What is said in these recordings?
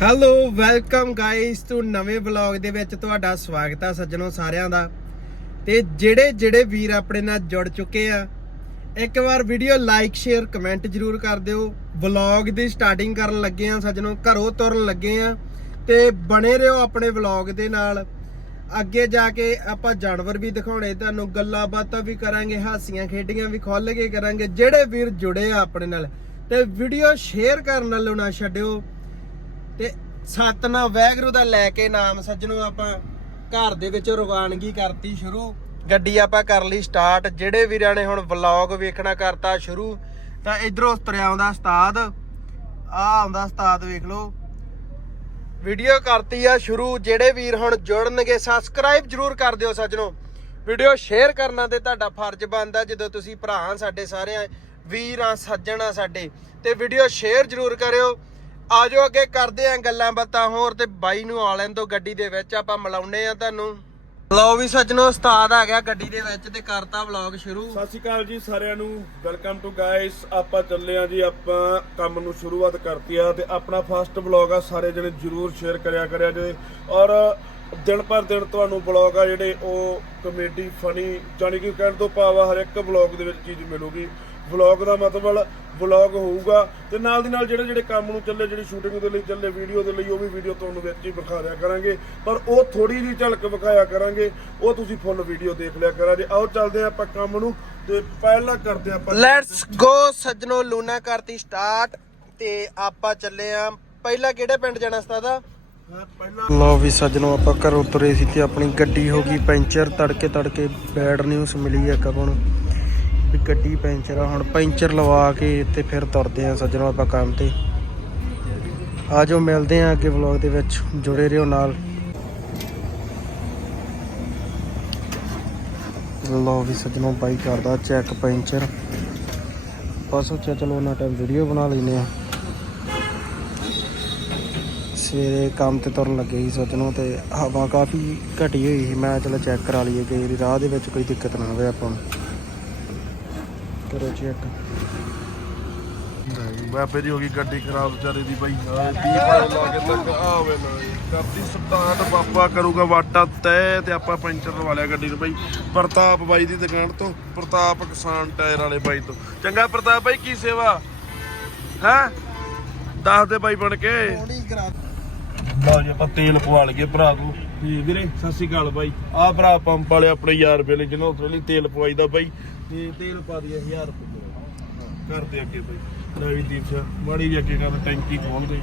Hello welcome guys to ਨਵੇਂ vlog ਦੇ ਵਿੱਚ ਤੁਹਾਡਾ ਸਵਾਗਤ ਆ ਸੱਜਣੋ ਸਾਰਿਆਂ ਦਾ। ਤੇ ਜਿਹੜੇ ਜਿਹੜੇ ਵੀਰ ਆਪਣੇ ਨਾਲ ਜੁੜ ਚੁੱਕੇ ਆ, ਇੱਕ ਵਾਰ ਵੀਡੀਓ ਲਾਈਕ ਸ਼ੇਅਰ ਕਮੈਂਟ ਜਰੂਰ ਕਰ ਦਿਓ। ਵਲੌਗ ਦੀ ਸਟਾਰਟਿੰਗ ਕਰਨ ਲੱਗੇ ਆ ਸੱਜਣੋ, ਘਰੋਂ ਤੁਰਨ ਲੱਗੇ ਆ ਤੇ ਬਣੇ ਰਹੋ ਆਪਣੇ ਵਲੌਗ ਦੇ ਨਾਲ। ਅੱਗੇ ਜਾ ਕੇ ਆਪਾਂ ਜਾਨਵਰ ਵੀ ਦਿਖਾਉਣੇ, ਤੁਹਾਨੂੰ ਗੱਲਾਂ ਬਾਤਾਂ ਵੀ ਕਰਾਂਗੇ, ਹਾਸੀਆਂ ਖੇਡੀਆਂ ਵੀ ਖੁੱਲ ਕੇ ਕਰਾਂਗੇ। ਜਿਹੜੇ ਵੀਰ ਜੁੜੇ ਆ ਆਪਣੇ ਨਾਲ, ਤੇ ਵੀਡੀਓ ਸ਼ੇਅਰ ਕਰਨ ਨਾਲੋਂ ਨਾ ਛੱਡਿਓ। ਤੇ ਸਤਨਾ ਵੈਗਰੂ ਦਾ ਲੈ ਕੇ ਨਾਮ ਸੱਜਣੋ ਆਪਾਂ ਘਰ ਦੇ ਵਿੱਚ ਰਵਾਨਗੀ ਕਰਤੀ ਸ਼ੁਰੂ। ਗੱਡੀ ਆਪਾਂ ਕਰ ਲਈ ਸਟਾਰਟ ਜਿਹੜੇ ਵੀਰਾਂ ਨੇ ਹੁਣ ਵਲੌਗ ਵੇਖਣਾ ਕਰਤਾ ਸ਼ੁਰੂ, ਤਾਂ ਇਧਰੋਂ ਤੁਰਿਆ ਆਉਂਦਾ ਉਸਤਾਦ। ਆ ਆਉਂਦਾ ਉਸਤਾਦ ਵੇਖ ਲਓ। ਵੀਡੀਓ ਕਰਤੀ ਆ ਸ਼ੁਰੂ। ਜਿਹੜੇ ਵੀਰ ਹੁਣ ਜੁੜਨਗੇ ਸਬਸਕ੍ਰਾਈਬ ਜਰੂਰ ਕਰ ਦਿਓ ਸੱਜਣੋ। ਵੀਡੀਓ ਸ਼ੇਅਰ ਕਰਨਾ ਤੇ ਤੁਹਾਡਾ ਫਰਜ਼ ਬਣਦਾ, ਜਦੋਂ ਤੁਸੀਂ ਭਰਾ ਸਾਡੇ ਸਾਰਿਆਂ, ਵੀਰ ਆ ਸੱਜਣ ਆ ਸਾਡੇ। ਤੇ ਵੀਡੀਓ ਸ਼ੇਅਰ ਜਰੂਰ ਕਰਿਓ। ਆਜੋ ਅੱਗੇ ਕਰਦੇ ਆ ਗੱਲਾਂ ਬਾਤਾਂ ਹੋਰ ਤੇ ਬਾਈ ਨੂੰ ਆ ਲੈਣ ਤੋਂ ਗੱਡੀ ਦੇ ਵਿੱਚ, ਆਪਾਂ ਮਿਲਾਉਨੇ ਆ ਤੁਹਾਨੂੰ। ਲਓ ਵੀ ਸੱਜਣੋ, ਉਸਤਾਦ ਆ ਗਿਆ ਗੱਡੀ ਦੇ ਵਿੱਚ ਤੇ ਕਰਤਾ ਵਲੌਗ ਸ਼ੁਰੂ। ਸਤਿ ਸ਼੍ਰੀ ਅਕਾਲ ਜੀ ਸਾਰਿਆਂ ਨੂੰ। ਵੈਲਕਮ ਟੂ ਗਾਇਸ ਆਪਾਂ ਚੱਲੇ ਆ ਜੀ, ਆਪਾਂ ਕੰਮ ਨੂੰ ਸ਼ੁਰੂਆਤ ਕਰਤੀ ਆ ਤੇ ਆਪਣਾ ਫਸਟ ਵਲੌਗ ਆ, ਸਾਰੇ ਜਣੇ ਜਰੂਰ ਸ਼ੇਅਰ ਕਰਿਆ ਕਰਿਆ ਜੇ। ਔਰ ਦਿਨ ਪਰ ਦਿਨ ਤੁਹਾਨੂੰ ਵਲੌਗ ਆ ਜਿਹੜੇ ਉਹ ਕਮੇਡੀ ਫਨੀ ਜਾਨੀ ਕਿ ਕਹਿਣ ਤੋਂ ਭਾਵ ਹਰ ਇੱਕ ਵਲੌਗ ਦੇ ਵਿੱਚ ਚੀਜ਼ ਮਿਲੂਗੀ। ਵਲੌਗ ਦਾ ਮਤਲਬ ਵਲੌਗ ਹੋਊਗਾ ਤੇ ਨਾਲ ਦੀ ਨਾਲ ਜਿਹੜੇ ਜਿਹੜੇ ਕੰਮ ਨੂੰ ਚੱਲੇ ਜਿਹੜੀ ਸ਼ੂਟਿੰਗ ਦੇ ਲਈ ਚੱਲੇ ਵੀਡੀਓ ਦੇ ਲਈ ਉਹ ਵੀ ਵੀਡੀਓ ਤੁਹਾਨੂੰ ਵਿੱਚ ਹੀ ਵਿਖਾ ਦਿਆ ਕਰਾਂਗੇ। ਪਰ ਉਹ ਥੋੜੀ ਜਿਹੀ ਝਲਕ ਵਿਖਾਇਆ ਕਰਾਂਗੇ ਉਹ ਤੁਸੀਂ ਫੁੱਲ ਵੀਡੀਓ ਦੇਖ ਲਿਆ ਕਰਾਂਗੇ। ਆਓ ਚੱਲਦੇ ਹਾਂ ਆਪਾਂ ਕੰਮ ਨੂੰ ਤੇ ਪਹਿਲਾਂ ਕਰਦੇ ਆਪਾਂ ਲੈਟਸ ਗੋ ਸੱਜਣੋ ਲੂਨਾ ਕਰਤੀ ਸਟਾਰਟ ਤੇ ਆਪਾਂ ਚੱਲੇ ਆ ਪਹਿਲਾਂ ਕਿਹੜੇ ਪਿੰਡ ਜਾਣਾ ਪਹਿਲਾਂ ਲੋ ਵੀ ਸੱਜਣੋ ਆਪਾਂ ਘਰੋਂ ਤੁਰੇ ਸੀ ਤੇ ਆਪਣੀ ਗੱਡੀ ਹੋ ਗਈ ਪੈਂਚਰ ਤੜਕੇ ਤੜਕੇ ਬੈਡ ਨਿਊਜ਼ ਮਿਲੀ ਆ ਕਬਨ ਵੀ ਗੱਡੀ ਪੈਂਚਰ ਆ, ਹੁਣ ਪੈਂਚਰ ਲਵਾ ਕੇ ਤੇ ਫਿਰ ਤੁਰਦੇ ਆ ਸੱਜਣੋ ਆਪਾਂ ਕੰਮ ਤੇ। ਆਜੋ ਮਿਲਦੇ ਆ ਅੱਗੇ ਵਲੌਗ ਦੇ ਵਿੱਚ। ਜੁੜੇ ਰਹੋ ਨਾਲ। ਲੋ ਵੀ ਸੱਜਣੋ, ਬਾਈ ਕਰਦਾ ਚੈੱਕ ਪੈਂਚਰ। ਬਸ ਸੋਚਿਆ ਚਲੋ ਉਹਨਾਂ ਟਾਈਮ ਵੀਡੀਓ ਬਣਾ ਲੈਨੇ ਆ। ਸਵੇਰੇ ਕੰਮ ਤੇ ਤੁਰਨ ਲੱਗੇ ਸੀ ਸੱਜਣੋਂ ਤੇ ਹਵਾ ਕਾਫੀ ਘਟੀ ਹੋਈ ਸੀ। ਮੈਂ ਚਲੋ ਚੈੱਕ ਕਰਾ ਲਈਏ, ਕਿ ਰਾਹ ਦੇ ਵਿੱਚ ਕੋਈ ਦਿੱਕਤ ਨਾ ਹੋਵੇ ਆਪਾਂ ਨੂੰ। ਕਰੋ ਚੈੱਕ ਨਹੀਂ, ਬਾਬੇ ਦੀ ਹੋ ਗਈ ਗੱਡੀ ਖਰਾਬ ਵਿਚਾਰੇ ਦੀ ਬਾਈ। ਆਹ ਦੀਪ ਲਾ ਕੇ ਤੱਕ ਆਵੇ ਨਾ। ਕਰਦੀ ਸਟਾਰਟ ਬਾਬਾ ਕਰੂਗਾ ਵਾਟਾ ਤੈ ਤੇ ਆਪਾਂ ਪੈਂਚਰ ਲਵਾ ਲਿਆ ਗੱਡੀ ਨੂੰ ਬਾਈ। ਪ੍ਰਤਾਪ ਬਾਈ ਦੀ ਦੁਕਾਨ ਤੋਂ ਪ੍ਰਤਾਪ ਕਿਸਾਨ ਟਾਇਰ ਵਾਲੇ ਬਾਈ ਤੋਂ। ਚੰਗਾ ਪ੍ਰਤਾਪ ਬਾਈ ਕੀ ਸੇਵਾ? ਹੈ? ਦੱਸ ਦੇ ਬਾਈ ਬਣ ਕੇ। ਲਓ ਜੀ ਆਪਾਂ ਤੇਲ ਪਵਾ ਲਈਏ ਭਰਾ ਨੂੰ ਜੀ ਵੀਰੇ ਸਤਿ ਸ਼੍ਰੀ ਅਕਾਲ ਬਾਈ। ਆਹ ਭਰਾ ਪੰਪ ਵਾਲੇ ਆਪਣੇ ਯਾਰ ਵੇਲੇ ਜਿਹਨਾਂ ਉਥੇ ਲਈ ਤੇਲ ਪਵਾਈਦਾ ਬਾਈ। ਤੇ ਤੇਲ ਪਾ ਦਈਏ 1000 ਰੁਪਏ ਕਰਦੇ ਅੱਗੇ ਬਾਈ। ਲੈ ਵੀ ਦੀਪ ਸਿੰਘ ਮਾੜੀ ਜਿਹੀ ਅੱਗੇ ਕਰ ਟੈਂਕੀ ਖੋਲ ਦੇ।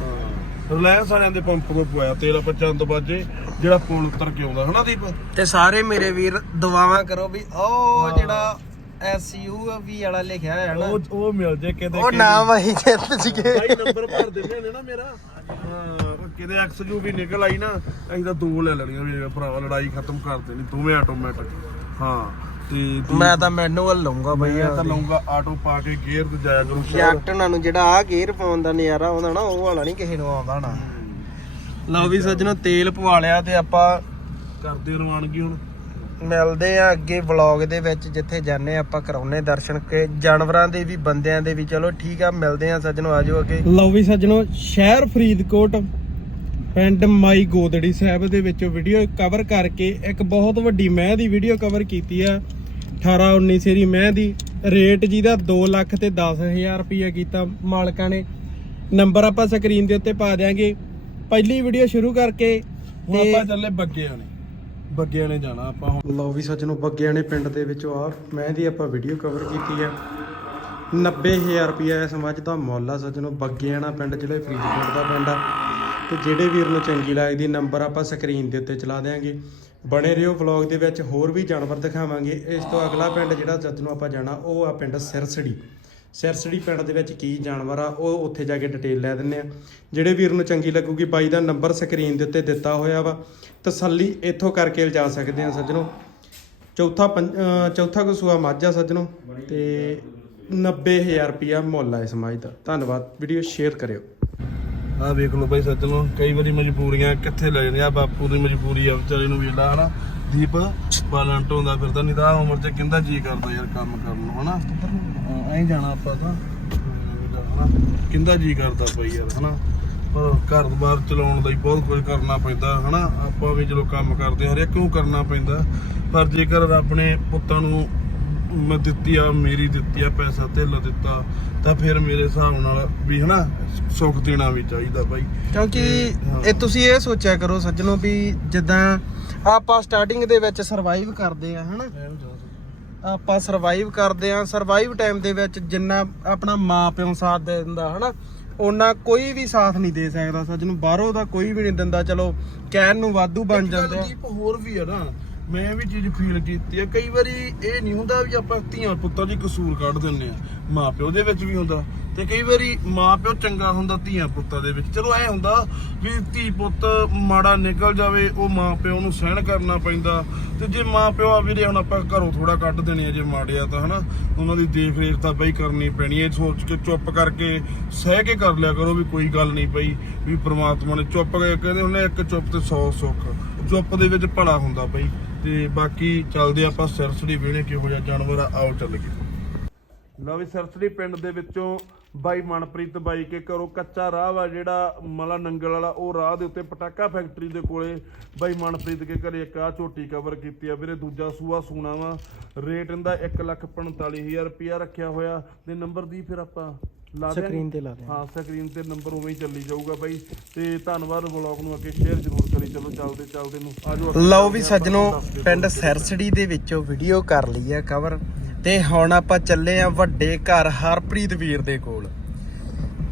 ਹਾਂ। ਰਿਲਾਇੰਸ ਵਾਲਿਆਂ ਦੇ ਪੰਪ ਤੋਂ ਪਵਾਇਆ ਤੇਲ ਆਪਾਂ ਚੰਦ ਬਾਜੇ ਜਿਹੜਾ ਪੁਲ ਉੱਤਰ ਕੇ ਆਉਂਦਾ ਹਨਾ ਦੀਪ? ਤੇ ਸਾਰੇ ਮੇਰੇ ਵੀਰ ਦੁਆਵਾਂ ਕਰੋ ਵੀ ਉਹ ਹਾਂ। ਜਿਹੜਾ ਐਸਯੂ ਵੀ ਵਾਲਾ ਲਿਖਿਆ ਹੋਇਆ ਨਾ। ਉਹ ਉਹ ਮਿਲ ਜੇ ਕਿਤੇ ਉਹ ਨਾਮ ਆਹੀ ਜਿੱਤ ਸੀਗੇ। ਬਾਈ ਨੰਬਰ ਭਰ ਦਿੰਦੇ ਨੇ ਨਾ ਮੇਰਾ। ਹਾਂ ਕਿਤੇ ਐਕਸਯੂ ਵੀ ਨਿਕਲ ਆਈ ਨਾ ਅਸੀਂ ਤਾਂ ਦੋ ਲੈ ਲੈਣੀਆਂ ਮੇਰੇ ਭਰਾਵਾ ਲੜਾਈ ਖਤਮ ਕਰ ਦੇਣੀ ਦੋਵੇਂ ਆਟੋਮੈਟਿਕ ਹਾਂ। ਤੇ ਮੈਂ ਤਾਂ ਮੈਨੂਅਲ ਲਊਂਗਾ ਬਈ ਮੈਂ ਤਾਂ ਲਊਂਗਾ ਆਟੋ ਪਾ ਕੇ ਗੇਅਰ ਤੇ ਜਾਇਆ ਕਰੂੰ ਜੈਕਟਨਾਂ ਨੂੰ ਜਿਹੜਾ ਆ ਗੇਅਰ ਪਾਉਣ ਦਾ ਨਜ਼ਾਰਾ ਆਉਂਦਾ ਨਾ ਉਹ ਵਾਲਾ ਨਹੀਂ ਕਿਸੇ ਨੂੰ ਆਉਂਦਾ ਨਾ। ਲਓ ਵੀ ਸੱਜਣੋ ਤੇਲ ਪਵਾ ਲਿਆ ਤੇ ਆਪਾਂ ਕਰਦੇ ਰਵਾਨਗੀ ਹੁਣ। ਮਿਲਦੇ ਆ ਅੱਗੇ ਵਲੌਗ ਦੇ ਵਿੱਚ ਜਿੱਥੇ ਜਾਂਦੇ ਆ ਆਪਾਂ ਕਰਾਉਨੇ ਦਰਸ਼ਨ ਕੇ। ਜਾਨਵਰਾਂ ਦੇ ਵੀ ਬੰਦਿਆਂ ਦੇ ਵੀ ਚਲੋ ਠੀਕ ਆ ਮਿਲਦੇ ਆ ਸੱਜਣੋ ਆਜੋ ਅੱਗੇ। ਲਓ ਵੀ ਸੱਜਣੋ ਸ਼ਹਿਰ ਫਰੀਦਕੋਟ ਪਿੰਡ ਮਾਈ ਗੋਦੜੀ ਸਾਹਿਬ ਦੇ ਵਿੱਚੋਂ ਵੀਡੀਓ ਕਵਰ ਕਰਕੇ ਇੱਕ ਬਹੁਤ ਵੱਡੀ ਮਹਿ ਦੀ ਵੀਡੀਓ ਕਵਰ ਕੀਤੀ ਆ। 18 19 ਸੇਰੀ ਮਹਿ ਦੀ ਰੇਟ ਜਿਹਦਾ 2 ਲੱਖ ਤੇ 10000 ਰੁਪਇਆ ਕੀਤਾ ਮਾਲਕਾਂ ਨੇ। ਨੰਬਰ ਆਪਾਂ ਸਕਰੀਨ ਦੇ ਉੱਤੇ ਪਾ ਦਿਆਂਗੇ। ਪਹਿਲੀ ਵੀਡੀਓ ਸ਼ੁਰੂ ਕਰਕੇ ਹੁਣ ਆਪਾਂ ਚੱਲੇ ਬੱਗਿਆਂ ਨੇ। ਬੱਗਿਆਂ ਨੇ ਜਾਣਾ ਆਪਾਂ ਹੁਣ। ਲਓ ਵੀ ਸੱਜਣੋ ਬੱਗਿਆਣੇ ਪਿੰਡ ਦੇ ਵਿੱਚੋਂ ਆ ਮੈਂ ਦੀ ਆਪਾਂ ਵੀਡੀਓ ਕਵਰ ਕੀਤੀ ਆ। 90000 ਰੁਪਇਆ ਇਸ ਮੱਝ ਦਾ ਮੁੱਲ ਆ ਸੱਜਣੋ ਬੱਗਿਆਣਾ ਪਿੰਡ ਜ਼ਿਲ੍ਹੇ ਫਰੀਦਕੋਟ ਦਾ ਪਿੰਡ ਆ। ਤੇ ਜਿਹੜੇ ਵੀਰ ਨੂੰ ਚੰਗੀ ਲੱਗਦੀ ਨੰਬਰ ਆਪਾਂ ਸਕਰੀਨ ਦੇ ਉੱਤੇ ਚਲਾ ਦੇਾਂਗੇ ਬਣੇ ਰਹੋ ਵਲੌਗ ਦੇ ਵਿੱਚ, ਹੋਰ ਵੀ ਜਾਨਵਰ ਦਿਖਾਵਾਂਗੇ। ਇਸ ਤੋਂ ਅਗਲਾ ਪਿੰਡ ਜਿਹੜਾ ਸੱਜਣੋ ਆਪਾਂ ਜਾਣਾ, ਉਹ ਆ ਪਿੰਡ ਸਿਰਸੜੀ। ਸਿਰਸੜੀ ਪਿੰਡ ਦੇ ਵਿੱਚ ਕੀ ਜਾਨਵਰ ਆ, ਉਹ ਉੱਥੇ ਜਾ ਕੇ ਡਿਟੇਲ ਲੈ ਦਿੰਨੇ ਆ। ਜਿਹੜੇ ਵੀਰ ਨੂੰ ਚੰਗੀ ਲੱਗੂਗੀ, ਬਾਈ ਦਾ ਨੰਬਰ ਸਕਰੀਨ ਦੇ ਉੱਤੇ ਦਿੱਤਾ ਹੋਇਆ ਵਾ। ਤਸੱਲੀ ਇੱਥੋਂ ਕਰਕੇ ਲਿਜਾ ਸਕਦੇ ਆ ਸੱਜਣੋ। ਚੌਥਾ ਪੰਜ- ਚੌਥਾ ਕਸੂਆ ਮਾਝਾ ਸੱਜਣੋ, ਤੇ 90000 ਰੁਪਿਆ ਮੁੱਲ ਆ ਇਸ ਮਾਝ ਦਾ। ਧੰਨਵਾਦ, ਵੀਡੀਓ ਸ਼ੇਅਰ ਕਰਿਓ। ਆਹ ਵੇਖ ਲਓ ਬਾਈ ਸੱਜਣੋ ਕਈ ਵਾਰੀ ਮਜਬੂਰੀਆਂ ਕਿੱਥੇ ਲੈ ਜਾਂਦੇ ਬਾਪੂ ਦੀ ਮਜਬੂਰੀ ਆ ਵਿਚਾਰੇ ਨੂੰ ਵੇਲਾ ਹਨਾ ਦੀਪ ਬਾਲੰਟ ਹੁੰਦਾ ਫਿਰਦਾ ਨਹੀਂ ਤਾਂ ਆਹ ਉਮਰ 'ਚ ਕਿੰਦਾ ਜੀ ਕਰਦਾ ਯਾਰ ਕੰਮ ਕਰਨ ਨੂੰ ਹਨਾ? ਹਾਂ, ਐਂ ਜਾਣਾ ਆਪਾਂ ਤਾਂ। ਹਨਾ ਕਿੰਦਾ ਜੀ ਕਰਦਾ ਬਈ ਯਾਰ ਹਨਾ? ਪਰ ਘਰ-ਬਾਰ ਚਲਾਉਣ ਲਈ ਬਹੁਤ ਕੁਝ ਕਰਨਾ ਪੈਂਦਾ ਹਨਾ? ਆਪਾਂ ਵੀ ਚਲੋ ਕੰਮ ਕਰਦੇ ਹਰ ਇੱਕ ਨੂੰ ਕਰਨਾ ਪੈਂਦਾ। ਪਰ ਜੇਕਰ ਰੱਬ ਨੇ ਪੁੱਤਾਂ ਨੂੰ ਮੈਂ ਦਿੱਤੀ ਆ ਮੇਰੀ ਦਿੱਤੀ ਆ ਪੈਸਾ ਧੇਲਾ ਦਿੱਤਾ ਤਾਂ ਫਿਰ ਮੇਰੇ ਹਿਸਾਬ ਨਾਲ ਵੀ ਹਨਾ ਸੁੱਖ ਦੇਣਾ ਵੀ ਚਾਹੀਦਾ ਬਾਈ। ਕਿਉਂਕਿ ਹਾਂ। ਇਹ ਤੁਸੀਂ ਇਹ ਸੋਚਿਆ ਕਰੋ ਸੱਜਣੋ ਵੀ ਜਿੱਦਾਂ ਆਪਾਂ ਸਟਾਰਟਿੰਗ ਦੇ ਵਿੱਚ ਸਰਵਾਈਵ ਕਰਦੇ ਆ ਹਨਾ? ਆਪਾਂ ਸਰਵਾਈਵ ਕਰਦੇ ਆ ਸਰਵਾਈਵ ਟਾਈਮ ਦੇ ਵਿੱਚ ਜਿੰਨਾ ਆਪਣਾ ਮਾਂ ਪਿਓ ਸਾਥ ਦੇ ਦਿੰਦਾ ਹਨਾ? ਉਹਨਾਂ ਕੋਈ ਵੀ ਸਾਥ ਨਹੀਂ ਦੇ ਸਕਦਾ ਸੱਜਣੋ ਬਾਹਰੋਂ ਦਾ ਕੋਈ ਵੀ ਨਹੀਂ ਦਿੰਦਾ ਚਲੋ ਕਹਿਣ ਨੂੰ ਵਾਧੂ ਬਣ ਜਾਂਦੇ। ਆ ਦੀਪ ਹੋਰ ਵੀ ਆ ਨਾ ਮੈਂ ਵੀ ਚੀਜ਼ ਫੀਲ ਕੀਤੀ ਹੈ ਕਈ ਵਾਰੀ ਇਹ ਨਹੀਂ ਹੁੰਦਾ ਵੀ ਆਪਾਂ ਧੀਆਂ ਪੁੱਤਾਂ ਦੀ ਕਸੂਰ ਕੱਢ ਦਿੰਨੇ ਆ। ਮਾਂ ਪਿਓ ਦੇ ਵਿੱਚ ਵੀ ਹੁੰਦਾ ਤੇ ਕਈ ਵਾਰੀ ਮਾਂ ਪਿਓ ਚੰਗਾ ਹੁੰਦਾ ਧੀਆਂ ਪੁੱਤਾਂ ਦੇ ਵਿੱਚ। ਚਲੋ ਐ ਹੁੰਦਾ ਵੀ ਧੀ ਪੁੱਤ ਮਾੜਾ ਨਿਕਲ ਜਾਵੇ, ਉਹ ਮਾਂ ਨੂੰ ਸਹਿਣ ਕਰਨਾ ਪੈਂਦਾ। ਤੇ ਜੇ ਮਾਂ ਪਿਓ ਆ ਵੀਰੇ, ਹੁਣ ਆਪਾਂ ਘਰੋਂ ਥੋੜਾ ਕੱਢ ਦੇਣੇ ਆ ਜੇ ਮਾੜੇ ਆ ਤਾਂ, ਹਨਾ? ਉਹਨਾਂ ਦੀ ਦੇਖ ਰੇਖ ਤਾਂ ਬਈ ਕਰਨੀ ਪੈਣੀ ਹੈ ਸੋਚ ਕੇ ਚੁੱਪ ਕਰਕੇ ਸਹਿ ਕੇ ਕਰ ਲਿਆ ਕਰੋ ਵੀ ਕੋਈ ਗੱਲ ਨਹੀਂ ਪਈ ਵੀ ਪ੍ਰਮਾਤਮਾ ਨੇ ਚੁੱਪ ਕੇ ਕਹਿੰਦੇ ਹੁੰਦੇ ਇੱਕ ਚੁੱਪ ਤੇ 100 ਸੁੱਖ। ਚੁੱਪ ਦੇ ਵਿੱਚ ਭਲਾ ਹੁੰਦਾ ਬਈ। ਤੇ ਬਾਕੀ ਚੱਲਦੇ ਆਪਾਂ ਸਰਸੜੀ ਵੇਲੇ ਕਿਹੋ ਜਿਹਾ ਜਾਨਵਰ ਆ, ਆਓ ਚੱਲ ਗਏ ਲਓ ਵੀ ਸਰਸੜੀ ਪਿੰਡ ਦੇ ਵਿੱਚੋਂ ਬਾਈ ਮਨਪ੍ਰੀਤ ਬਾਈ ਕੇ ਘਰੋਂ ਕੱਚਾ ਰਾਹ ਵਾ ਜਿਹੜਾ ਮਲਾ ਨੰਗਲ ਵਾਲਾ, ਉਹ ਰਾਹ ਦੇ ਉੱਤੇ ਪਟਾਕਾ ਫੈਕਟਰੀ ਦੇ ਕੋਲੇ ਬਾਈ ਮਨਪ੍ਰੀਤ ਕੇ ਘਰੇ ਇੱਕ ਆ ਝੋਟੀ ਕਵਰ ਕੀਤੀ ਆ। ਵੀਰੇ ਦੂਜਾ ਸੂਆ ਸੂਣਾ ਵਾ। ਰੇਟ ਇਹਦਾ 145000 ਰੁਪਿਆ ਰੱਖਿਆ ਹੋਇਆ। ਤੇ ਨੰਬਰ ਦੀ ਫਿਰ ਆਪਾਂ ਲਾ ਦਿਆਂਗੇ। ਸਕਰੀਨ ਤੇ ਲਾ ਦੇ ਹਾਂ ਸਕਰੀਨ ਤੇ ਨੰਬਰ ਉਵੇਂ ਹੀ ਚੱਲੀ ਜਾਊਗਾ ਬਾਈ। ਤੇ ਧੰਨਵਾਦ ਬਲੌਗ ਨੂੰ ਅੱਗੇ ਸ਼ੇਅਰ ਜ਼ਰੂਰ ਕਰੀ। ਚਲੋ ਚੱਲਦੇ ਚੱਲਦੇ ਨੂੰ। ਆਜੋ ਲਓ ਵੀ ਸੱਜਣੋ। ਪਿੰਡ ਸੈਰਸੜੀ ਦੇ ਵਿੱਚੋਂ ਵੀਡੀਓ ਕਰ ਲਈ ਆ ਕਵਰ ਤੇ ਹੁਣ ਆਪਾਂ ਚੱਲੇ ਆ ਵੱਡੇ ਘਰ ਹਰਪ੍ਰੀਤ ਵੀਰ ਦੇ ਕੋਲ।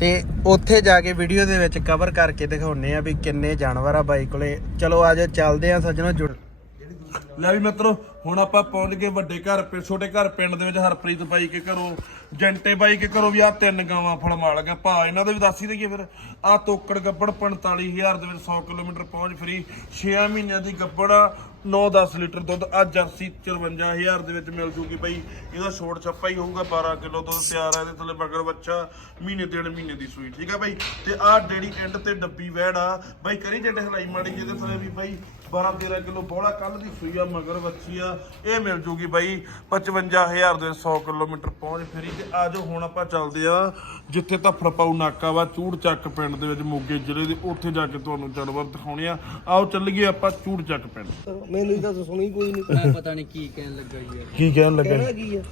ਤੇ ਉੱਥੇ ਜਾ ਕੇ ਵੀਡੀਓ ਦੇ ਵਿੱਚ ਕਵਰ ਕਰਕੇ ਦਿਖਾਉਨੇ ਆ ਵੀ ਕਿੰਨੇ ਜਾਨਵਰ ਆ ਬਾਈ ਕੋਲੇ। ਚਲੋ ਆਜੋ ਚੱਲਦੇ ਆ ਸੱਜਣੋ ਜੁੜ ਲੈ ਵੀ ਮਿੱਤਰੋ, ਹੁਣ ਆਪਾਂ ਪਹੁੰਚ ਗਏ ਵੱਡੇ ਘਰ ਪੇ, ਛੋਟੇ ਘਰ ਪਿੰਡ ਦੇ ਵਿੱਚ ਹਰਪ੍ਰੀਤ ਬਾਈ ਕੇ ਘਰੋਂ, ਜੰਟੇ ਬਾਈ ਕੇ ਘਰੋਂ ਵੀ ਆ ਤਿੰਨ ਗਾਵਾਂ ਫੜਮਾਲ ਗਿਆ। ਭਾ, ਇਹਨਾਂ ਦੇ ਵੀ ਦੱਸ ਹੀ ਦਈਏ ਫਿਰ। ਆ ਤੋਕੜ ਗੱਬੜ 45000 ਦੇ ਵਿੱਚ 100 ਕਿਲੋਮੀਟਰ ਪਹੁੰਚ ਫਰੀ। 6 ਮਹੀਨਿਆਂ ਦੀ ਗੱਬੜ 9-10 ਲੀਟਰ ਦੁੱਧ ਆ ਜਰਸੀ 54000 ਦੇ ਵਿੱਚ ਮਿਲ ਜੂਗੀ ਬਾਈ। ਇਹਦਾ ਛੋਟ ਛੱਪਾ ਹੀ ਹੋਊਗਾ 12 ਕਿਲੋ ਦੁੱਧ ਤਿਆਰ ਆ ਇਹਦੇ ਥੱਲੇ, ਮਗਰ ਬੱਚਾ, ਮਹੀਨੇ ਡੇਢ ਮਹੀਨੇ ਦੀ ਸੂਈ, ਠੀਕ ਆ ਬਾਈ? ਤੇ ਆ ਡੇੜੀ ਐਂਡ ਤੇ ਡੱਬੀ ਵੈੜ ਆ। ਬਾਈ, ਕਰੀ ਜੱਟ ਹਲਾਈ ਮਾੜੀ ਜਿਹਦੇ ਥੱਲੇ ਵੀ ਬਾਈ। 12 13 ਕਿਲੋ ਬੋਲਾ ਕੱਲ ਦੀ ਸੂਈ ਆ ਮਗਰ ਬੱਚੀ ਆ। ਇਹ ਮਿਲ ਜੂਗੀ ਬਾਈ 55000 ਦੇ 100 ਕਿਲੋਮੀਟਰ ਪਹੁੰਚ ਫਰੀ ਤੇ ਆਜੋ ਹੁਣ ਆਪਾਂ ਚੱਲਦੇ ਆ। ਜਿੱਥੇ ਧੱਫੜ ਪਾਉ ਨਾਕਾ ਵਾ ਚੂੜ ਚੱਕ ਪਿੰਡ ਦੇ ਵਿੱਚ ਮੋਗੇ ਜ਼ਿਲ੍ਹੇ ਦੇ। ਉੱਥੇ ਜਾ ਕੇ ਤੁਹਾਨੂੰ ਜਾਨਵਰ ਦਿਖਾਉਣੇ ਆ। ਆਓ ਚੱਲੀਏ ਆਪਾਂ ਚੂੜ ਚੱਕ ਪਿੰਡ। ਮੈਨੂੰ ਤਾਂ ਸੁਣੀ ਕੋਈ ਨਹੀਂ ਮੈਂ ਪਤਾ ਨਹੀਂ ਕੀ ਕਹਿਣ ਲੱਗਾ ਯਾਰ। ਕੀ ਕਹਿਣ ਲੱਗਾ ਕੀ ਆ?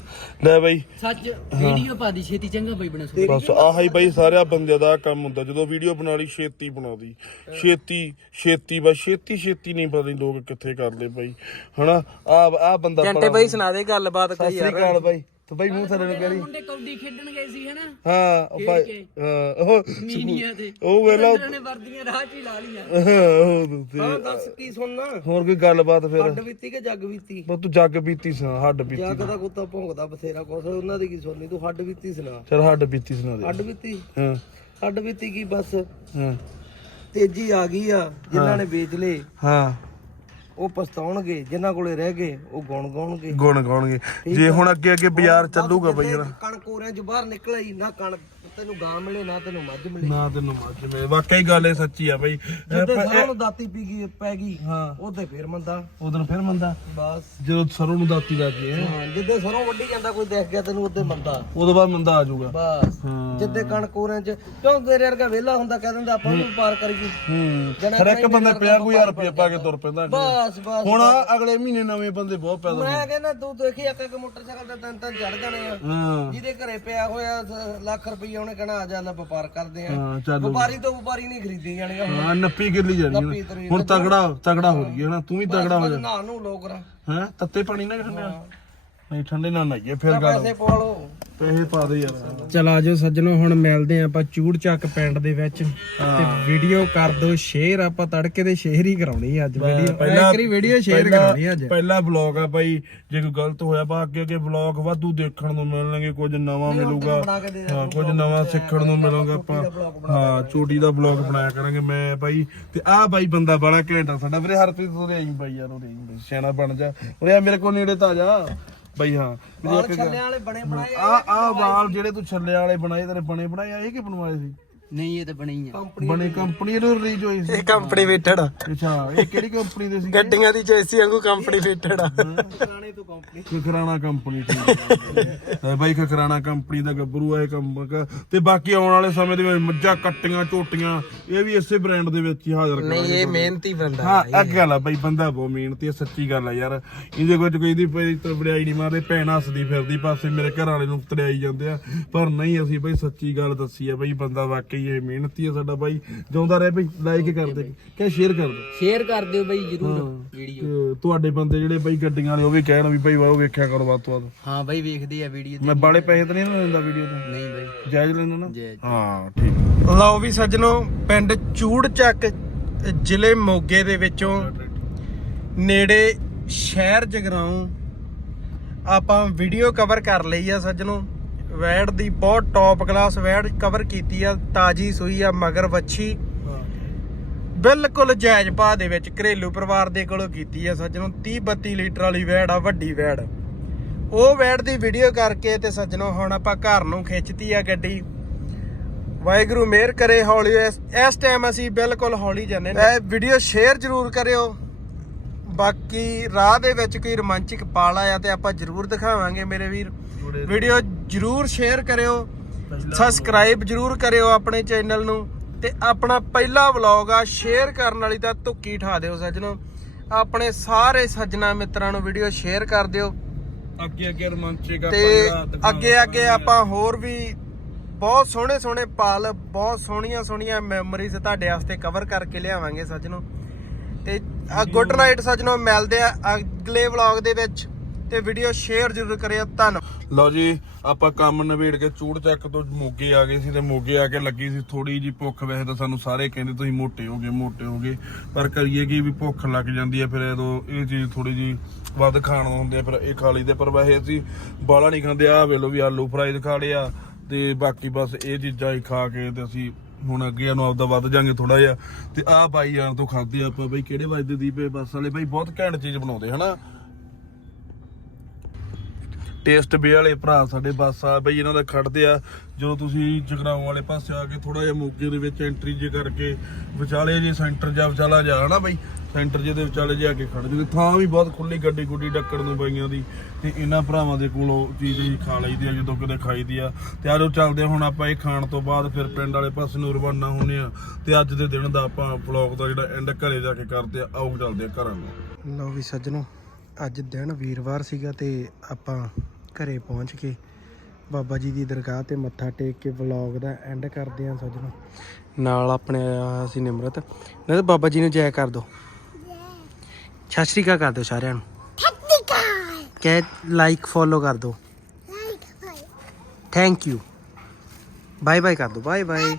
ਲੈ ਬਾਈ। ਸੱਚ ਵੀਡੀਓ ਪਾ ਦੀ ਛੇਤੀ ਚੰਗਾ ਬਈ ਬਣਾ ਸੁਣ ਬਸ ਆਹ ਹੀ ਬਾਈ ਸਾਰਿਆਂ ਬੰਦਿਆਂ ਦਾ ਕੰਮ ਹੁੰਦਾ। ਜਦੋਂ ਵੀਡੀਓ ਬਣਾ ਲਈ ਛੇਤੀ ਬਣਾ ਦੀ। ਛੇਤੀ ਛੇਤੀ ਬਸ ਛੇਤੀ ਛੇਤੀ ਨਹੀਂ ਪਤਾ ਨੀ ਲੋਕ ਕਿੱਥੇ ਕਰਦੇ ਬਾਈ। ਹਨਾ? ਆ ਆ ਬੰਦਾ ਜੰਟੇ ਬਾਈ ਸੁਣਾ ਦੇ ਗੱਲਬਾਤ ਸਤਿ ਸ੍ਰੀ ਅਕਾਲ ਬਾਈ। ਤੂੰ ਬਾਈ ਮੂੰਹ ਥੱਲੇ ਨੂੰ ਕਰੀ ਮੁੰਡੇ ਕਬੱਡੀ ਖੇਡਣ ਗਏ ਸੀ ਹਨਾ? ਹਾਂ ਉਹ ਭਾਈ। ਹਾਂ ਉਹ ਨੀਨੀਆਂ ਤੇ। ਉਹ ਵੇਲਾ ਉਹਨਾਂ ਨੇ ਵਰਦੀਆਂ ਰਾਹ 'ਚ ਹੀ ਲਾ ਲੀਆਂ ਉਹ ਤੇ- ਦੱਸ ਕੀ ਸੁਣਨਾ? ਹੋਰ ਕੋਈ ਗੱਲਬਾਤ ਫਿਰ? ਬੀਤੀ ਕਿ ਜੱਗ ਬੀਤੀ? ਬਸ ਤੂੰ ਜੱਗ ਪੀਤੀ ਸੁਣਾ ਹੱਡ ਪੀਤੀ ਜੱਗ ਦਾ ਕੁੱਤਾ ਭੌਂਕਦਾ ਬਥੇਰਾ ਕੁਛ ਉਹਨਾਂ ਦੀ ਕੀ ਸੁਣਨੀ? ਤੂੰ ਹੱਡ ਬੀਤੀ ਸੁਣਾ। ਚਲ ਹੱਡ ਪੀਤੀ ਸੁਣਾ ਦੇ। ਹੱਡ ਬੀਤੀ? ਹਾਂ। ਹੱਡ ਬੀਤੀ ਕੀ ਬਸ? ਹਾਂ। ਤੇਜ਼ੀ ਆ ਗਈ ਆ ਜਿਨ੍ਹਾਂ ਨੇ ਵੇਚ ਲਏ ਹਾਂ। ਉਹ ਪਛਤਾਉਣਗੇ ਜਿਨ੍ਹਾਂ ਕੋਲੇ ਰਹਿ ਗਏ ਉਹ ਗੁਣ ਗਾਉਣਗੇ। ਗੁਣ ਗਾਉਣਗੇ। ਜੇ ਹੁਣ ਅੱਗੇ ਅੱਗੇ ਬਾਜ਼ਾਰ ਚੱਲੂਗਾ ਬਾਈ ਯਾਰ ਕਣਕ ਚ ਬਾਹਰ ਨਿਕਲ ਆਈ ਨਾ ਕਣਕ ਤੈਨੂੰ ਗਾਂ ਮਿਲੇ ਨਾ ਤੈਨੂੰ ਮੱਝ ਮਿਲੇ। ਨਾ ਤੈਨੂੰ ਮੱਝ ਮੇ ਵਾਕਈ ਗੱਲ ਇਹ ਸੱਚੀ ਆ ਬਾਈ। ਜਿੱਦੇ ਸਾਹ ਨੂੰ ਦਾਤੀ ਪੀ ਗਈ ਪੈ ਗਈ ਹਾਂ। ਉਹਦੇ ਫੇਰ ਮੰਦਾ ਉਦੋਂ ਫਿਰ ਮੰਦਾ ਬਸ। ਜਦੋਂ ਸਰੋਂ ਨੂੰ ਦਾਤੀ ਲੱਗੀ ਹੈ। ਹਾਂ ਜਿੱਦੇ ਸਰੋਂ ਵੱਢੀ ਜਾਂਦਾ ਕੋਈ ਦੇਖ ਗਿਆ ਤੈਨੂੰ ਉਹਦੇ ਮੰਦਾ ਉਦੋਂ ਬਾਅਦ ਮੰਦਾ ਆ ਜਾਊਗਾ। ਬਸ। ਹਾਂ। ਜਿੱਦੇ ਕਣਕ ਕੋਰਿਆਂ ਚ ਕਿਉਂ ਤੇਰੇ ਵਰਗਾ ਵਿਹਲਾ ਹੁੰਦਾ ਕਹਿ ਦਿੰਦਾ ਆਪਾਂ ਨੂੰ ਪਾਰ ਕਰੀਏ। ਹੂੰ। ਜਣਾ ਹਰ ਇੱਕ ਬੰਦੇ 50000 ਰੁਪਏ ਪਾ ਕੇ ਤੁਰ ਪੈਂਦਾ। ਬਸ ਬਸ ਹੁਣ ਅਗਲੇ ਮਹੀਨੇ ਨਵੇਂ ਬੰਦੇ ਬਹੁਤ ਪੈਦਾ ਮੈਂ ਕਹਿੰਦਾ ਤੂੰ ਦੇਖੀ ਇੱਕ ਇੱਕ ਮੋਟਰਸਾਈਕਲ ਤੇ ਤਿੰਨ ਤਿੰਨ ਚੜ ਜਾਣੇ ਆ। ਹਾਂ। ਜਿਹਦੇ ਘਰੇ ਪਿਆ ਹੋਇਆ ਲੱਖ ਰੁਪਈਆ ਉਹਨੇ ਕਹਿਣਾ ਆ ਜਾ ਲੈ ਵਪਾਰ ਕਰਦੇ ਆ। ਚੱਲ ਵਪਾਰੀ ਤੋਂ ਵਪਾਰੀ ਨਹੀਂ ਖਰੀਦੀ ਹੁਣ ਹਾਂ ਨੱਪੀ ਕਿੱਲੀ ਜਾਣੀ ਹੁਣ। ਨੱਪੀ ਤਰੀ ਹੁਣ ਤਗੜਾ ਤਗੜਾ ਹੋ ਰਹੀ ਹੈ ਨਾ ਤੂੰ ਵੀ ਤਗੜਾ ਹੋ ਜਾ। ਨਾ ਨੂੰ ਲੋਕ ਰਾਂ ਹੈ? ਤੱਤੇ ਪਾਣੀ ਨਾ ਠੰਡੇ ਨਹੀਂ ਠੰਡੇ ਨਾਲ ਨਹਾਈਏ ਫਿਰ ਗੱਲ ਪੈਸੇ ਪਵਾ ਲਓ। ਪੈਸੇ ਪਾ ਦੇ ਯਾਰ। ਚਲ ਆਜੋ ਸੱਜਣੋ ਹੁਣ ਮਿਲਦੇ ਆਂ ਆਪਾਂ ਚੂੜ ਚੱਕ ਪਿੰਡ ਦੇ ਵਿੱਚ। ਤੇ ਵੀਡੀਓ ਕਰ ਦਿਓ ਸ਼ੇਅਰ ਆਪਾਂ ਤੜਕੇ ਦੇ ਸ਼ੇਅਰ ਹੀ ਕਰਾਉਣੀ ਅੱਜ ਵੀਡੀਓ ਪਹਿਲਾਂ- ਇੱਕ ਵੀਡੀਓ ਸ਼ੇਅਰ ਕਰਾਉਣੀ ਅੱਜ। ਪਹਿਲਾ ਵਲੌਗ ਆ ਬਾਈ ਜੇ ਕੋਈ ਗਲਤ ਹੋਇਆ ਬਾ ਅੱਗੇ ਅੱਗੇ ਵਲੌਗ ਵਾਧੂ ਦੇਖਣ ਨੂੰ ਮਿਲਣਗੇ ਕੁਝ ਨਵਾਂ ਮਿਲੂਗਾ। ਹਾਂ ਕੁਝ ਨਵਾਂ ਸਿੱਖਣ ਨੂੰ ਮਿਲੂਗਾ ਆਪਾਂ ਹਾਂ ਚੋਟੀ ਦਾ ਵਲੌਗ ਬਣਾਇਆ ਕਰਾਂਗੇ ਮੈਂ ਬਾਈ। ਤੇ ਆਹ ਬਾਈ ਬੰਦਾ ਬੜਾ ਘੈਂਟਾ ਸਾਡਾ। ਵੀਰੇ ਹਰਪ੍ਰੀਤ ਉਹਦੇ ਆਈ ਬਾਈ ਯਾਰ ਉਹਦੇ ਆਈ ਸਿਆਣਾ ਬਣ ਜਾ। ਉਰੇ ਆ ਮੇਰੇ ਕੋਲ ਨੇੜੇ ਤਾਂ ਆ ਜਾ। ਬਾਈ ਹਾਂ। ਮੇਰੀ ਇੱਕ ਛੱਲਿਆਂ ਵਾਲੇ ਬਣੇ ਬਣਾਏ ਆ ਆ ਵਾਲ ਜਿਹੜੇ ਤੂੰ ਛੱਲੇ ਵਾਲੇ ਬਣਾਏ ਤੇਰੇ ਬਣੇ ਬਣਾਏ ਆ ਇਹ ਕਿ ਬਣਵਾਏ ਸੀ? ਨਹੀਂ ਇਹ ਤਾਂ ਬਣੀ ਆ। ਬਣੇ ਕੰਪਨੀ ਨੂੰ ਰਿਲੀਜ਼ ਹੋਈ ਸੀ। ਇਹ ਕੰਪਨੀ ਵੇਟਡ ਆ। ਅੱਛਾ ਇਹ ਕਿਹੜੀ ਕੰਪਨੀ ਦੇ ਸੀ? ਗੱਡੀਆਂ ਦੀ ਚੋਇਸੀ ਵਾਂਗੂ ਕੰਪਨੀ ਵੇਟਡ ਆ। ਖਕਰਾਣਾ ਕੰਪਨੀ ਤੇ ਬਾਈ ਖਕਰਾਣਾ ਕੰਪਨੀ ਦਾ ਗੱਭਰੂ ਆ ਇਹ ਕੰਮ ਕ- ਤੇ ਬਾਕੀ ਆਉਣ ਵਾਲੇ ਸਮੇਂ ਦੇ ਵਿੱਚ ਮੱਝਾਂ ਕੱਟੀਆਂ ਝੋਟੀਆਂ ਇਹ ਵੀ ਇਸੇ ਬ੍ਰਾਂਡ ਦੇ ਵਿੱਚ ਹੀ ਹਾਜ਼ਰ ਕਰਾਂਗੇ ਇਹ ਮਿਹਨਤੀ ਬੰਦਾ ਹਾਂ ਇੱਕ ਗੱਲ ਆ ਬਾਈ ਬੰਦਾ ਬਹੁਤ ਮਿਹਨਤੀ ਆ ਸੱਚੀ ਗੱਲ ਆ ਯਾਰ। ਇਹਦੇ ਕੁਝ ਕੋਈ ਦੀ ਪਈ ਨਹੀਂ ਮਾਰਦੇ ਭੈਣ ਹੱਸਦੀ ਫਿਰਦੀ ਪਾਸੇ ਮੇਰੇ ਘਰ ਵਾਲੇ ਨੂੰ ਤੜਾਈ ਜਾਂਦੇ ਆ। ਪਰ ਨਹੀਂ ਅਸੀਂ ਬਾਈ ਸੱਚੀ ਗੱਲ ਦੱਸੀ ਆ ਬਾਈ ਬੰਦਾ ਵਾਕਈ ਇਹ ਮਿਹਨਤੀ ਆ ਸਾਡਾ ਬਾਈ। ਜਿਉਂਦਾ ਰਹੇ ਬਾਈ ਲਾਈਕ ਕਰ ਦੇ ਕਿ ਸ਼ੇਅਰ ਕਰ ਦੇ ਸ਼ੇਅਰ ਕਰ ਦਿਓ ਬਈ ਜਰੂਰ ਵੀਡੀਓ ਤੇ ਤੁਹਾਡੇ ਬੰਦੇ ਜਿਹੜੇ ਬਾਈ ਗੱਡੀਆਂ ਵਾਲੇ ਉਹ ਵੀ ਕਹਿਣ ਵੀ ਬਾਈ ਉਹ ਵੇਖਿਆ ਕਰੋ ਵੱਧ ਤੋਂ ਵੱਧ। ਹਾਂ ਬਈ ਵੇਖਦੇ ਆ ਵੀਡੀਓ ਮੈਂ ਬਾਲੇ ਪੈਸੇ ਤਾਂ ਨਹੀਂ ਨਾ ਲੈਂਦਾ ਵੀਡੀਓ ਤੇ। ਨਹੀਂ ਬਈ। ਜਾਇਜ਼ ਲੈਂਦਾ ਨਾ। ਹਾਂ ਠੀਕ। ਲਓ ਵੀ ਸੱਜਣੋ ਪਿੰਡ ਚੂੜਚੱਕ ਜ਼ਿਲ੍ਹੇ ਮੋਗੇ ਦੇ ਵਿੱਚੋਂ ਨੇੜੇ ਸ਼ਹਿਰ ਜਗਰਾਉਂ ਆਪਾਂ ਵੀਡੀਓ ਕਵਰ ਕਰ ਲਈ ਆ ਸੱਜਣੋ। ਵੈੜ ਦੀ ਬਹੁਤ ਟੌਪ ਕਲਾਸ ਵੈੜ ਕਵਰ ਕੀਤੀ ਆ, ਤਾਜੀ ਸੂਈ ਆ, ਮਗਰ ਵੱਛੀ। ਬਿਲਕੁਲ ਜਾਇਜ਼ ਭਾਅ ਦੇ ਵਿੱਚ ਘਰੇਲੂ ਪਰਿਵਾਰ ਦੇ ਕੋਲੋਂ ਕੀਤੀ ਆ ਸੱਜਣੋ 30 32 ਲੀਟਰ ਵਾਲੀ ਵੈੜ ਆ, ਵੱਡੀ ਵੈੜ। ਉਹ ਵੈੜ ਦੀ ਵੀਡੀਓ ਕਰਕੇ ਤੇ ਸੱਜਣੋ ਹੁਣ ਆਪਾਂ ਘਰ ਨੂੰ ਖਿੱਚਤੀ ਆ ਗੱਡੀ। ਵਾਹਿਗੁਰੂ ਮਿਹਰ ਕਰੇ ਹੌਲੀ, ਇਸ ਇਸ ਟਾਈਮ ਅਸੀਂ ਬਿਲਕੁਲ ਹੌਲੀ ਜਾਂਦੇ ਨੇ। ਇਹ ਵੀਡੀਓ ਸ਼ੇਅਰ ਜ਼ਰੂਰ ਕਰਿਓ। ਬਾਕੀ ਰਾਹ ਦੇ ਵਿੱਚ ਕੋਈ ਰੋਮਾਂਚਿਕ ਪਾਲ ਆਇਆ ਤੇ ਆਪਾਂ ਜ਼ਰੂਰ ਦਿਖਾਵਾਂਗੇ ਮੇਰੇ ਵੀਰ। ਵੀਡੀਓ ਜ਼ਰੂਰ ਸ਼ੇਅਰ ਕਰਿਓ ਸਬਸਕ੍ਰਾਈਬ ਜ਼ਰੂਰ ਕਰਿਓ ਆਪਣੇ ਚੈਨਲ ਨੂੰ ਤੇ ਆਪਣਾ ਪਹਿਲਾ ਵਲੌਗ ਆ ਸ਼ੇਅਰ ਕਰਨ ਵਾਲੀ ਤਾਂ ਧੁੱਕੀ ਠਾ ਦਿਓ ਸੱਜਣੋ। ਆਪਣੇ ਸਾਰੇ ਸੱਜਣਾ ਮਿੱਤਰਾਂ ਨੂੰ ਵੀਡੀਓ ਸ਼ੇਅਰ ਕਰ ਦਿਓ। ਅੱਗੇ ਅੱਗੇ ਰੋਮਾਂਚਿਕ ਤੇ ਅੱਗੇ ਅੱਗੇ ਆਪਾਂ ਹੋਰ ਵੀ ਬਹੁਤ ਸੋਹਣੇ ਸੋਹਣੇ ਪਾਲ ਬਹੁਤ ਸੋਹਣੀਆਂ ਸੋਹਣੀਆਂ ਮੈਮਰੀਜ਼ ਤੁਹਾਡੇ ਵਾਸਤੇ ਕਵਰ ਕਰਕੇ ਲਿਆਵਾਂਗੇ ਸੱਜਣੋ। ਤੇ ਗੁੱਡ ਨਾਈਟ ਸੱਜਣੋ, ਮਿਲਦੇ ਆ ਅਗਲੇ ਵਲੌਗ ਦੇ ਵਿੱਚ ਤੇ ਵੀਡੀਓ ਸ਼ੇਅਰ ਜ਼ਰੂਰ ਕਰਿਓ, ਧੰਨਵਾਦ। ਲਓ ਜੀ, ਆਪਾਂ ਕੰਮ ਨਵੇੜ ਕੇ ਚੂੜ ਚੱਕ ਤੋਂ ਮੋਗੇ ਆ ਗਏ ਸੀ ਤੇ ਮੋਗੇ ਆ ਕੇ ਲੱਗੀ ਸੀ ਥੋੜੀ ਜੀ ਭੁੱਖ, ਵੈਸੇ ਤਾਂ ਸਾਨੂੰ ਸਾਰੇ ਕਹਿੰਦੇ ਤੁਸੀਂ ਮੋਟੇ ਹੋ ਗਏ ਮੋਟੇ ਹੋ ਗਏ ਪਰ ਕਰੀਏ ਕੀ ਵੀ ਭੁੱਖ ਲੱਗ ਜਾਂਦੀ ਹੈ ਫਿਰ ਉਦੋਂ ਇਹ ਚੀਜ਼ ਥੋੜੀ ਜੀ ਵੱਧ ਖਾਣ ਹੁੰਦੇ ਆ, ਫਿਰ ਇਹ ਖਾ ਲਈਦੇ ਪਰ ਵੈਸੇ ਅਸੀਂ ਬਾਲਾ ਨਹੀਂ ਖਾਂਦੇ ਆ ਵੇਲੋ ਵੀ ਆਲੂ ਫਰਾਈ ਖਾ ਲਿਆ ਤੇ ਬਾਕੀ ਬਸ ਇਹ ਚੀਜ਼ਾਂ ਹੀ ਖਾ ਕੇ ਤੇ ਅਸੀਂ ਹੁਣ ਅੱਗੇ ਨੂੰ ਆਪਦਾ ਵੱਧ ਜਾਾਂਗੇ ਥੋੜਾ ਜਿਹਾ। ਤੇ ਆਹ ਬਾਈ ਜਾਣ ਤੋਂ ਖਾਦੇ ਆਪਾਂ ਬਈ ਕਿਹੜੇ ਵੱਜਦੇ ਦੀਪੇ ਬੱਸ ਵਾਲੇ? ਬਈ ਬਹੁਤ ਘੈਂਟ ਚੀਜ਼ ਬਣਾਉਂਦੇ, ਹਨਾ? ਟੇਸਟ ਬੇ ਵਾਲੇ ਭਰਾ ਸਾਡੇ ਬੱਸ ਆ, ਬਈ ਇਹਨਾਂ ਦਾ ਖੜਦੇ ਆ। ਜਦੋਂ ਤੁਸੀਂ ਜਗਰਾਉਂ ਵਾਲੇ ਪਾਸੇ ਆ ਕੇ ਥੋੜਾ ਜਿਹਾ ਮੋਗੇ ਦੇ ਵਿੱਚ ਐਂਟਰੀ ਜੇ ਕਰਕੇ, ਵਿਚਾਲੇ ਜੇ ਸੈਂਟਰ ਜਾ ਵਿਚਾਲਾ ਜਾ, ਹਨਾ ਬਈ? ਸੈਂਟਰ ਜਿਹਦੇ ਵਿਚਾਲੇ ਜੇ ਕੇ ਖੜ ਜਾਂਦੇ ਥਾਂ ਵੀ ਬਹੁਤ ਖੁੱਲੀ ਗੱਡੀ ਗੁੱਡੀ ਡੱਕਣ ਨੂੰ ਬਈਆਂ ਦੀ। ਤੇ ਇਹਨਾਂ ਭਰਾਵਾਂ ਦੇ ਕੋਲੋਂ ਚੀਜ਼ ਹੀ ਖਾ ਲਈਦੀ ਆ, ਜਦੋਂ ਕਦੇ ਖਾਈਦੀ ਆ। ਤੇ ਆਜੋ ਚੱਲਦੇ ਹੁਣ ਆਪਾਂ ਇਹ ਖਾਣ ਤੋਂ ਬਾਅਦ ਫਿਰ ਪਿੰਡ ਵਾਲੇ ਪਾਸੇ ਨੂੰ ਰਵਾਨਾ ਹੋਣੇ ਆ। ਤੇ ਅੱਜ ਦੇ ਦਿਨ ਦਾ ਆਪਾਂ ਵਲੌਗ ਦਾ ਜਿਹੜਾ ਐਂਡ ਘਰੇ ਜਾ ਕੇ ਕਰਦੇ ਆ, ਆਓ ਚੱਲਦੇ ਆ ਘਰਾਂ ਨੂੰ। ਲਓ ਵੀ ਸੱਜਣੋ, ਅੱਜ ਦਿਨ ਵੀਰਵਾਰ ਸੀਗਾ ਤੇ ਆਪਾਂ ਘਰੇ ਪਹੁੰਚ ਕੇ ਬਾਬਾ ਜੀ ਦੀ ਦਰਗਾਹ ਤੇ ਮੱਥਾ ਟੇਕ ਕੇ ਵਲੌਗ ਦਾ ਐਂਡ ਕਰਦੇ ਹਾਂ ਸੱਜਣੋ। ਨਾਲ ਆਪਣੇ ਆਇਆ ਹੋਇਆ ਸੀ ਨਿਮਰਤ। ਨਹੀਂ ਤਾਂ ਬਾਬਾ ਜੀ ਨੂੰ ਜੈ ਕਰ ਦੋ। ਸਤਿ ਸ਼੍ਰੀ ਅਕਾਲ ਕਰ ਦਿਓ ਸਾਰਿਆਂ ਨੂੰ। ਕਹਿ ਲਾਈਕ ਫੋਲੋ ਕਰ ਦਿਓ। ਥੈਂਕ ਯੂ ਬਾਏ ਬਾਏ ਕਰ ਦਿਓ। Bye bye